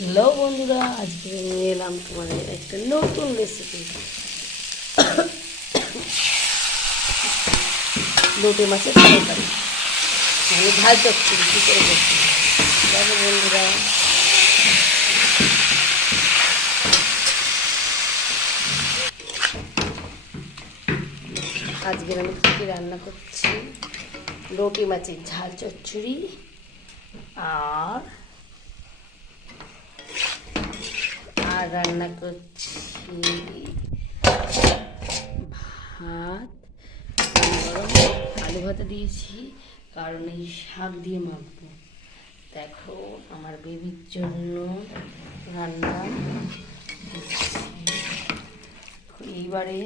Hello বন্ধুরা, আজকে নিয়ে এলাম তোমাদের একটা নতুন রেসিপি। লোটে মাছের তরকারি, মানে ঝাল চচ্চড়ি কী করে করছি দেখো বন্ধুরা। আজকে আমি কী রান্না করছি, লোটে মাছের ঝাল চচ্চড়ি আর আর রান্না করছি ভাত, গরম আলু ভাতে দিয়েছি, কারণ এই শাক দিয়ে মাখবো। দেখো আমার বেবির জন্য রান্না। এইবারে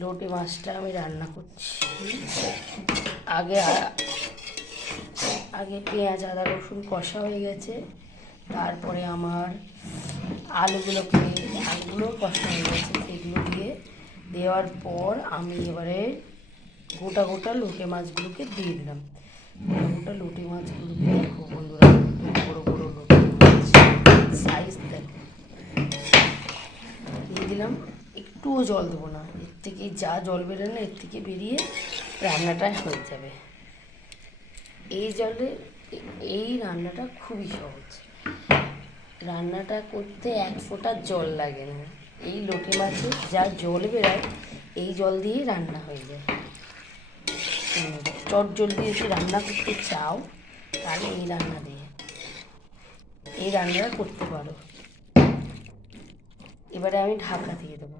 লোটে মাছটা আমি রান্না করছি। আগে আগে পেঁয়াজ আদা রসুন কষা হয়ে গেছে, তারপরে আমার আলুগুলো কষা হয়ে গেছে। সেগুলো দেওয়ার পর আমি এবারে গোটা গোটা লোটে মাছগুলোকে দিয়ে দিলাম। গোটা গোটা লোটে মাছগুলোকে দেখো বন্ধুরা, বড়ো বড়ো লোটে মাছ সাইজ দেখো দিয়ে দিলাম। একটুও জল দেবো না, এর থেকে যা জল বেরোয় না এর থেকে বেরিয়ে রান্নাটা হয়ে যাবে। এই রান্নাটা খুবই সহজ। রান্নাটা করতে এক ফোঁটা জল লাগে না। এই লোটে মাছে যা জল বেরোয় এই জল দিয়েই রান্না হয়ে যায়। চট জলদি যদি রান্না করতে চাও তাহলে এই রান্নাটা করতে পারো। এবারে আমি ঢাকা দিয়ে দেবো।